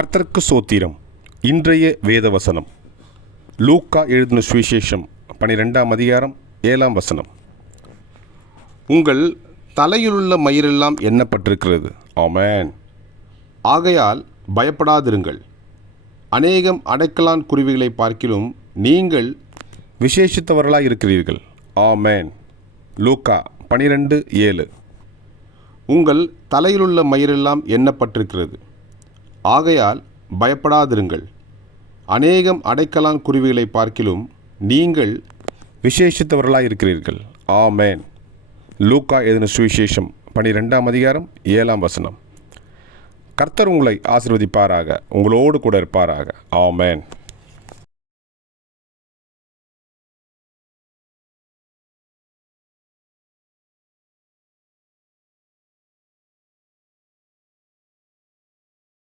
கர்த்தருக்கு சோத்திரம். இன்றைய வேதவசனம் லூக்கா எழுதின சுவிசேஷம் 12ஆம் அதிகாரம் 7ஆம் வசனம். உங்கள் தலையிலுள்ள மயிரெல்லாம் எண்ணப்பட்டிருக்கிறது. ஆமென். ஆகையால் பயப்படாதிருங்கள். அநேகம் அடைக்கலான் குருவிகளை பார்க்கிலும் நீங்கள் விசேஷித்தவர்களாய் இருக்கிறீர்கள். ஆமென். லூக்கா 12:7. உங்கள் தலையிலுள்ள மயிரெல்லாம் எண்ணப்பட்டிருக்கிறது. ஆகையால் பயப்படாதிருங்கள். அநேகம் அடைக்கலான் குருவிகளை பார்க்கிலும் நீங்கள் விசேஷித்தவர்களாய் இருக்கிறீர்கள். ஆமென். லூக்கா எழுதின சுவிசேஷம் 12ஆம் அதிகாரம் 7ஆம் வசனம். கர்த்தர் உங்களை ஆசீர்வதிப்பாராக, உங்களோடு கூட இருப்பாராக. ஆமென்.